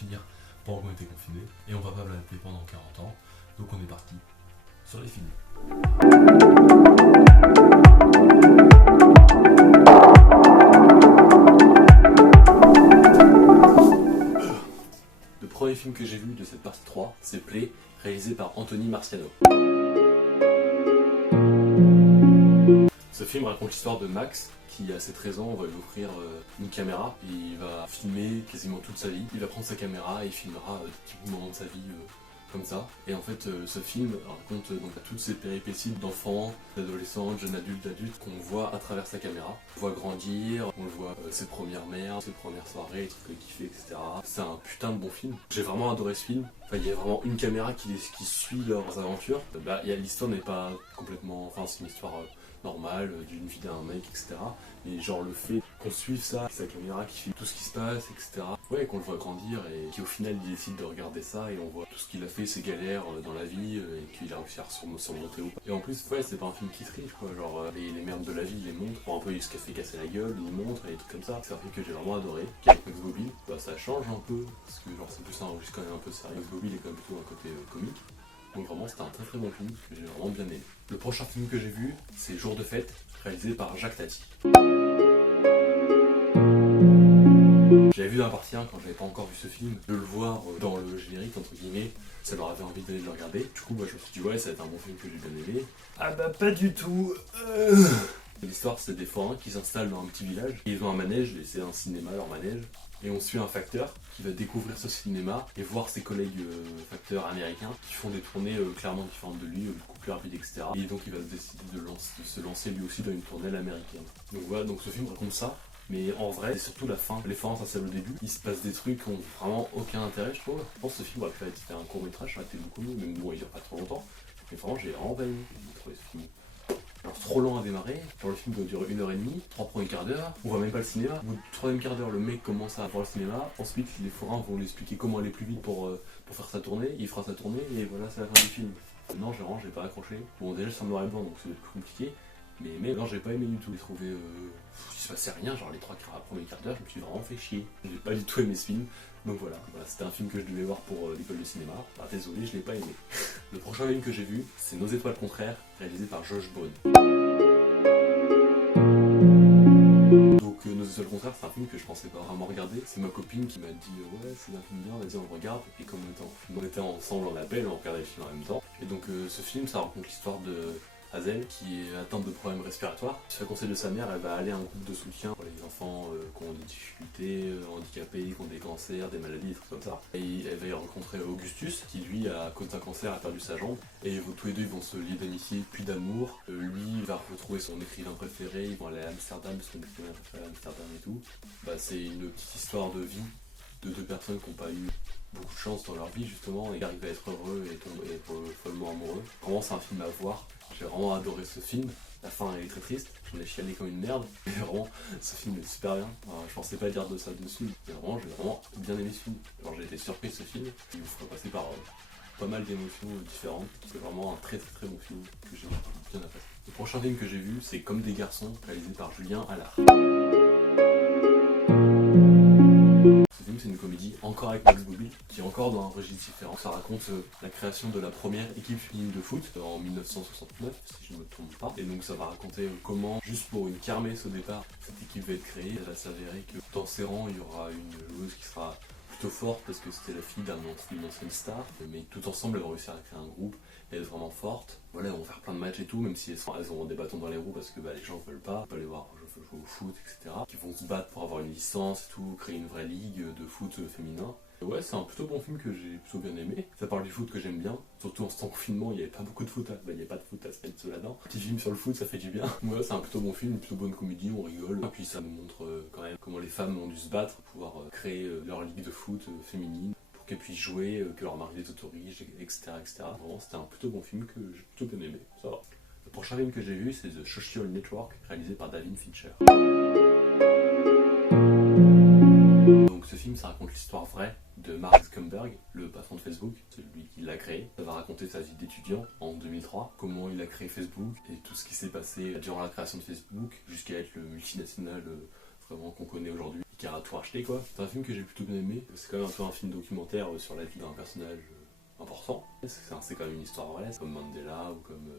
finir pendant qu'on était confinés, et on va pas blatter pendant 40 ans, donc on est parti sur les films. Le premier film que j'ai vu de cette partie 3, c'est Play, réalisé par Anthony Marciano. Ce film raconte l'histoire de Max, qui à ses 13 ans, on va lui offrir une caméra, et il va filmer quasiment toute sa vie. Il va prendre sa caméra et il filmera tout moment de sa vie comme ça. Et en fait, ce film raconte donc toutes ces péripéties d'enfants, d'adolescents, de jeunes adultes, d'adultes qu'on voit à travers sa caméra. On le voit grandir, on le voit ses premières mères, ses premières soirées, les trucs qu'il fait, etc. C'est un putain de bon film. J'ai vraiment adoré ce film. Enfin, il y a vraiment une caméra qui suit leurs aventures. L'histoire n'est pas complètement... Enfin, c'est une histoire... normale, d'une vie d'un mec, etc. Mais genre le fait qu'on suive ça, sa caméra qui filme tout ce qui se passe, etc. Ouais, qu'on le voit grandir et qu'au final il décide de regarder ça et on voit tout ce qu'il a fait, ses galères dans la vie et qu'il a réussi à surmonter ou pas. Et en plus, ouais, c'est pas un film qui triche quoi, genre les merdes de la vie, il les montre, un peu ce qu'il a fait casser la gueule, il montre et des trucs comme ça. C'est un film que j'ai vraiment adoré, qui est avec Max Bobby. Bah, ça change un peu, parce que genre c'est plus un registre quand même un peu sérieux. Max Bobby il est quand même plutôt un côté comique. Donc vraiment c'était un très très bon film que j'ai vraiment bien aimé. Le prochain film que j'ai vu, c'est Jour de fête, réalisé par Jacques Tati. J'avais vu dans la partie 1 quand j'avais pas encore vu ce film, de le voir dans le générique entre guillemets, ça leur avait envie d'aller le regarder. Du coup moi je me suis dit ouais ça va être un bon film que j'ai bien aimé. Ah bah pas du tout. L'histoire c'est des forains qui s'installent dans un petit village, et ils ont un manège, et c'est un cinéma leur manège. Et on suit un facteur qui va découvrir ce cinéma et voir ses collègues facteurs américains qui font des tournées clairement différentes de lui, beaucoup plus rapides, etc. Et donc il va décider de se lancer lui aussi dans une tournée américaine. Donc voilà, donc ce film raconte ça, mais en vrai, c'est surtout la fin. Les forains, ça c'est le début. Il se passe des trucs qui ont vraiment aucun intérêt, je trouve. Je pense que ce film aurait pu être un court métrage, ça aurait été beaucoup mieux, même bon, il dure pas trop longtemps. Mais vraiment, j'ai vraiment pas aimé. J'ai trouvé ce film alors trop lent à démarrer, genre le film doit durer 1h30, 3 premiers quarts d'heure, on voit même pas le cinéma. Au bout du troisième quart d'heure, le mec commence à voir le cinéma, ensuite les forains vont lui expliquer comment aller plus vite pour faire sa tournée, il fera sa tournée et voilà c'est la fin du film. Non j'ai pas accroché. Bon déjà c'est en noir et blanc donc c'est plus compliqué, mais non j'ai pas aimé du tout. J'ai trouvé il se passait rien, genre les 3 premiers quarts d'heure je me suis vraiment fait chier. J'ai pas du tout aimé ce film. Donc voilà, c'était un film que je devais voir pour l'école de cinéma. Bah, désolé, je l'ai pas aimé. Le prochain film que j'ai vu, c'est Nos étoiles contraires, réalisé par Josh Bone. Donc Nos étoiles contraires, c'est un film que je pensais pas vraiment regarder. C'est ma copine qui m'a dit ouais c'est un film bien, vas-y on le regarde. Et comme on était ensemble en appel, on regardait le film en même temps. Et donc ce film, ça raconte l'histoire de Hazel, qui est atteinte de problèmes respiratoires. Sur le conseil de sa mère, elle va aller à un groupe de soutien pour les enfants qui ont des difficultés, handicapés, qui ont des cancers, des maladies, des trucs comme ça. Et elle va y rencontrer Augustus, qui lui, à cause d'un cancer, a perdu sa jambe. Et tous les deux, ils vont se lier d'amitié, puis d'amour. Lui va retrouver son écrivain préféré, ils vont aller à Amsterdam, parce qu'on écrivain préféré à Amsterdam et tout. C'est une petite histoire de vie de deux personnes qui n'ont pas eu beaucoup de chance dans leur vie justement, et qui arrivent à être heureux et être follement amoureux. Vraiment, c'est un film à voir. J'ai vraiment adoré ce film. La fin elle est très triste, j'en ai chialé comme une merde, mais vraiment ce film est super bien. Alors, je pensais pas dire de ça dessus, mais vraiment j'ai vraiment bien aimé ce film. Alors j'ai été surpris de ce film, il vous fera passer par pas mal d'émotions différentes. C'est vraiment un très très très bon film que j'ai bien apprécié. Le prochain film que j'ai vu c'est Comme des garçons, réalisé par Julien Allard. Ce film c'est une comédie encore avec Max Bobby, qui est encore dans un registre différent. Ça raconte la création de la première équipe féminine de foot en 1969, si je ne me trompe pas. Et donc ça va raconter comment, juste pour une kermesse au départ, cette équipe va être créée. Elle va s'avérer que dans ses rangs, il y aura une joueuse qui sera plutôt forte parce que c'était la fille d'une ancienne star. Mais tout ensemble, elles vont réussir à créer un groupe et être vraiment fortes. Voilà, elles vont faire plein de matchs et tout, même si elles auront des bâtons dans les roues parce que les gens veulent pas les voir jouer au foot, etc. Qui vont se battre pour avoir une licence et tout, créer une vraie ligue de foot féminin. Ouais, c'est un plutôt bon film que j'ai plutôt bien aimé. Ça parle du foot que j'aime bien. Surtout en ce temps confinement, il n'y avait pas beaucoup de foot. Il n'y a pas de foot à se mettre là-dedans. Petit film sur le foot, ça fait du bien. Ouais, c'est un plutôt bon film, une plutôt bonne comédie, on rigole. Et puis ça nous montre quand même comment les femmes ont dû se battre pour pouvoir créer leur ligue de foot féminine, pour qu'elles puissent jouer, que leur mari les autorise, etc., etc. Vraiment, c'était un plutôt bon film que j'ai plutôt bien aimé. Ça va. Le prochain film que j'ai vu, c'est The Social Network, réalisé par David Fincher. Donc ce film, ça raconte l'histoire vraie de Mark Zuckerberg, le patron de Facebook, celui qui l'a créé. Ça va raconter sa vie d'étudiant en 2003, comment il a créé Facebook et tout ce qui s'est passé durant la création de Facebook, jusqu'à être le multinational vraiment qu'on connaît aujourd'hui, qui a tout racheté quoi. C'est un film que j'ai plutôt bien aimé. C'est quand même un peu un film documentaire sur la vie d'un personnage important. C'est quand même une histoire vraie, comme Mandela ou comme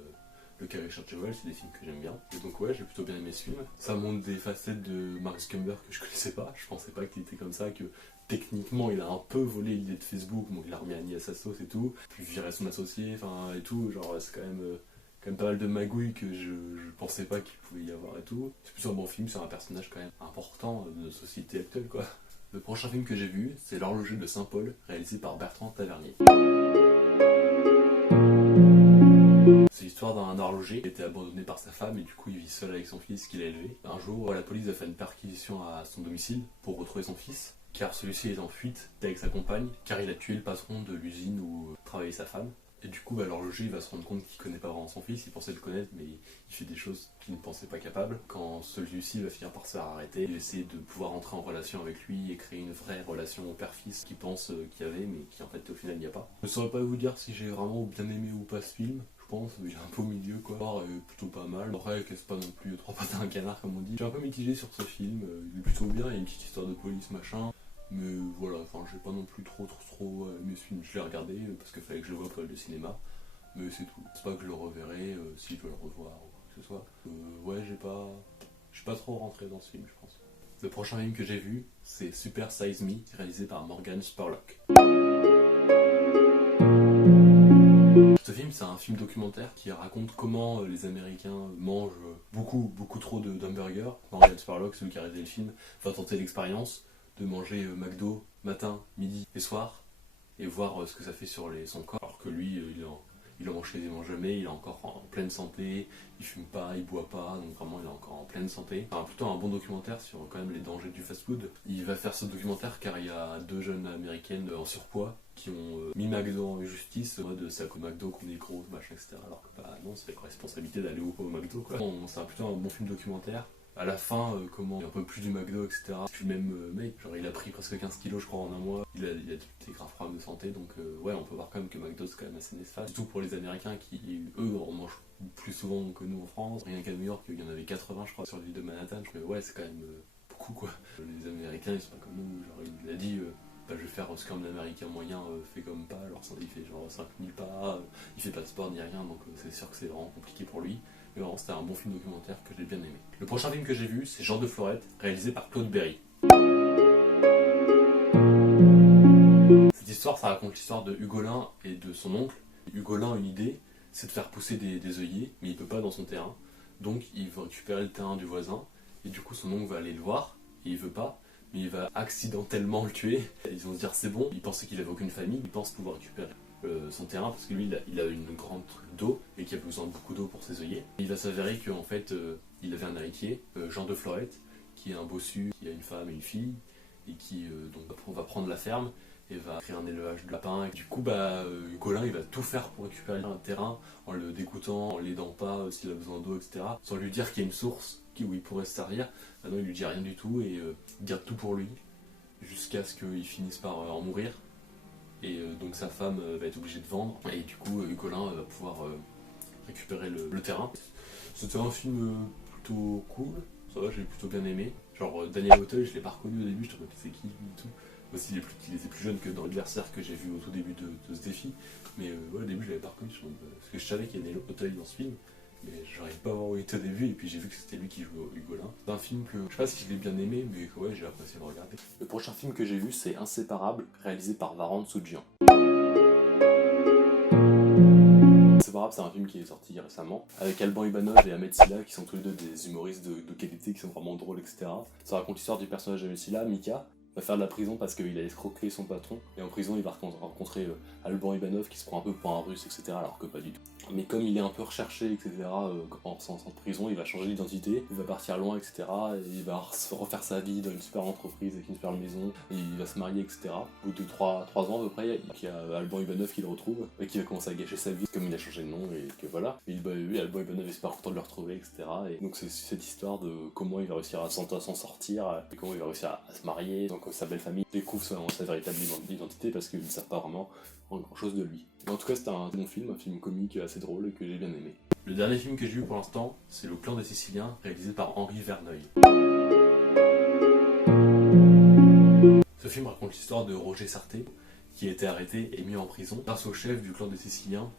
Le cas Richard Jewell, c'est des films que j'aime bien. Et donc ouais, j'ai plutôt bien aimé ce film. Ça montre des facettes de Mark Zuckerberg que je connaissais pas. Je pensais pas qu'il était comme ça, que techniquement il a un peu volé l'idée de Facebook, donc il a remis Annie à sa sauce et tout, puis viré son associé, enfin et tout, genre c'est quand même pas mal de magouilles que je pensais pas qu'il pouvait y avoir et tout. C'est plutôt un bon film sur un personnage quand même important de notre société actuelle quoi. Le prochain film que j'ai vu, c'est L'Horloger de Saint-Paul, réalisé par Bertrand Tavernier. C'est l'histoire d'un horloger qui a été abandonné par sa femme et du coup il vit seul avec son fils qu'il a élevé. Un jour, la police a fait une perquisition à son domicile pour retrouver son fils, car celui-ci est en fuite avec sa compagne, car il a tué le patron de l'usine où travaillait sa femme. Et du coup, l'horloger va se rendre compte qu'il connaît pas vraiment son fils, il pensait le connaître, mais il fait des choses qu'il ne pensait pas capable. Quand celui-ci va finir par se faire arrêter, il essaie de pouvoir entrer en relation avec lui et créer une vraie relation père-fils qu'il pense qu'il y avait, mais qui en fait au final il n'y a pas. Je ne saurais pas vous dire si j'ai vraiment bien aimé ou pas ce film. Je pense il est un peu au milieu quoi. L'histoire est plutôt pas mal. Après, c'est pas non plus trois pattes à un canard comme on dit. Je suis un peu mitigé sur ce film, il est plutôt bien, il y a une petite histoire de police machin. Mais voilà, enfin j'ai pas non plus trop aimé ce film. Je l'ai regardé parce qu'il fallait que je le voie pour le cinéma. Mais c'est tout. C'est pas que je le reverrai si je veux le revoir ou quoi que ce soit. Ouais, je suis pas trop rentré dans ce film, je pense. Le prochain film que j'ai vu, c'est Super Size Me, réalisé par Morgan Spurlock. Ce film, c'est un film documentaire qui raconte comment les Américains mangent beaucoup trop d'hamburgers. Morgan Spurlock, celui qui a réalisé le film, va tenter l'expérience de manger McDo matin, midi et soir et voir ce que ça fait sur son corps. Alors que lui, il en mange quasiment jamais, il est encore en pleine santé, il fume pas, il boit pas, donc vraiment il est encore en pleine santé. Enfin, plutôt un bon documentaire sur quand même les dangers du fast-food. Il va faire ce documentaire car il y a deux jeunes américaines en surpoids qui ont mis McDo en justice, en mode c'est à cause de McDo qu'on est gros, machin, etc. Alors que bah non, c'est la responsabilité d'aller au McDo quoi. C'est plutôt un bon film documentaire. À la fin, comment il y a un peu plus du McDo, etc. Puis le même mec, genre il a pris presque 15 kilos je crois en un mois, il a des graves problèmes de santé, donc ouais on peut voir quand même que McDo c'est quand même assez néfaste. Surtout pour les Américains qui, eux, en mangent plus souvent que nous en France. Rien qu'à New York, il y en avait 80 je crois sur l'île de Manhattan, donc ouais c'est quand même beaucoup quoi. Les Américains ils sont pas comme nous, genre il a dit je vais faire ce qu'un américain moyen fait comme pas, alors il fait genre 5000 pas, il fait pas de sport ni rien, donc c'est sûr que c'est vraiment compliqué pour lui. Mais vraiment c'était un bon film documentaire que j'ai bien aimé. Le prochain film que j'ai vu, c'est Jean de Florette, réalisé par Claude Berry. Cette histoire, ça raconte l'histoire de Hugolin et de son oncle. Hugolin a une idée, c'est de faire pousser des œillets, mais il peut pas dans son terrain. Donc il veut récupérer le terrain du voisin, et du coup son oncle va aller le voir, et il veut pas, mais il va accidentellement le tuer. Ils vont se dire c'est bon, il pensait qu'il avait aucune famille, il pense pouvoir récupérer son terrain parce que lui il a une grande truc d'eau et qu'il a besoin de beaucoup d'eau pour ses œillets. Il va s'avérer qu'en fait il avait un héritier, Jean de Florette, qui est un bossu, qui a une femme et une fille et qui donc va prendre la ferme et va créer un élevage de lapins. Et du coup Colin il va tout faire pour récupérer un terrain en le dégoûtant, en l'aidant pas s'il a besoin d'eau, etc. Sans lui dire qu'il y a une source où il pourrait se servir. Maintenant il lui dit rien du tout et il garde tout pour lui jusqu'à ce qu'il finisse par en mourir. Et donc sa femme va être obligée de vendre et du coup Colin va pouvoir récupérer le terrain. C'était un film plutôt cool, ça va, j'ai plutôt bien aimé. Genre Daniel Auteuil, je l'ai pas reconnu au début, je te demandais c'est qui et tout. Aussi il était plus jeune que dans l'adversaire que j'ai vu au tout début de ce défi. Mais ouais, au début je l'avais pas reconnu, parce que je savais qu'il y avait Auteuil dans ce film. Mais j'arrive pas à voir où il était au début et puis j'ai vu que c'était lui qui jouait Hugolin. C'est un film que je sais pas si je l'ai bien aimé, mais ouais, j'ai apprécié le regarder. Le prochain film que j'ai vu, c'est Inséparable, réalisé par Varan Tsoudjian. Inséparable, c'est un film qui est sorti récemment, avec Alban Ivanov et Ahmed Silla, qui sont tous les deux des humoristes de qualité, qui sont vraiment drôles, etc. Ça raconte l'histoire du personnage d'Ahmed Silla, Mika, va faire de la prison parce qu'il a escroqué son patron, et en prison il va rencontrer Alban Ivanov qui se prend un peu pour un russe, etc. alors que pas du tout. Mais comme il est un peu recherché, etc., en sortant de prison, il va changer d'identité, il va partir loin, etc. Et il va refaire sa vie dans une super entreprise avec une super maison, et il va se marier, etc. Au bout de 3 ans à peu près, il y a Alban Ivanov qui le retrouve, et qui va commencer à gâcher sa vie, comme il a changé de nom, et que voilà. Et Alban Ivanov est super content de le retrouver, etc. Et donc c'est cette histoire de comment il va réussir à s'en sortir, et comment il va réussir à se marier. Donc sa belle famille découvre sa véritable identité parce qu'ils ne savent pas vraiment grand chose de lui. Mais en tout cas c'était un bon film, un film comique assez drôle et que j'ai bien aimé. Le dernier film que j'ai vu pour l'instant, c'est Le Clan des Siciliens, réalisé par Henri Verneuil. film raconte l'histoire de Roger Sarté, qui a été arrêté et mis en prison grâce au chef du clan des Siciliens,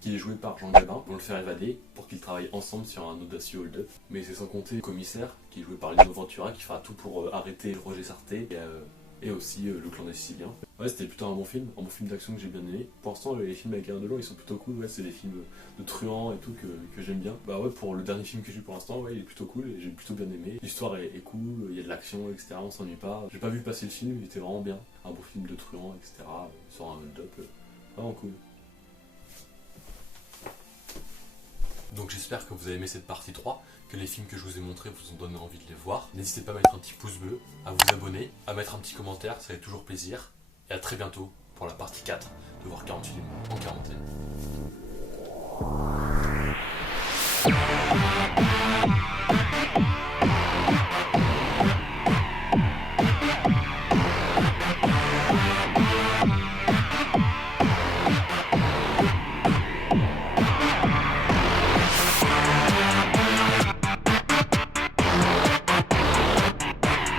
qui est joué par Jean Gabin, pour le faire évader, pour qu'ils travaillent ensemble sur un audacieux hold-up. Mais c'est sans compter le commissaire, qui est joué par Lino Ventura, qui fera tout pour arrêter Roger Sarté, et aussi le clan des Siciliens. Ouais, c'était plutôt un bon film d'action que j'ai bien aimé. Pour l'instant, les films avec Alain Delon, ils sont plutôt cool, ouais, c'est des films de truands et tout que j'aime bien. Bah ouais, pour le dernier film que j'ai vu pour l'instant, ouais, il est plutôt cool, et j'ai plutôt bien aimé. L'histoire est cool, il y a de l'action, etc., on s'ennuie pas. J'ai pas vu passer le film, il était vraiment bien. Un beau film de truands, etc., sur un hold-up, vraiment cool. Donc j'espère que vous avez aimé cette partie 3, que les films que je vous ai montrés vous ont donné envie de les voir. N'hésitez pas à mettre un petit pouce bleu, à vous abonner, à mettre un petit commentaire, ça fait toujours plaisir. Et à très bientôt pour la partie 4 de Voir 40 films en quarantaine.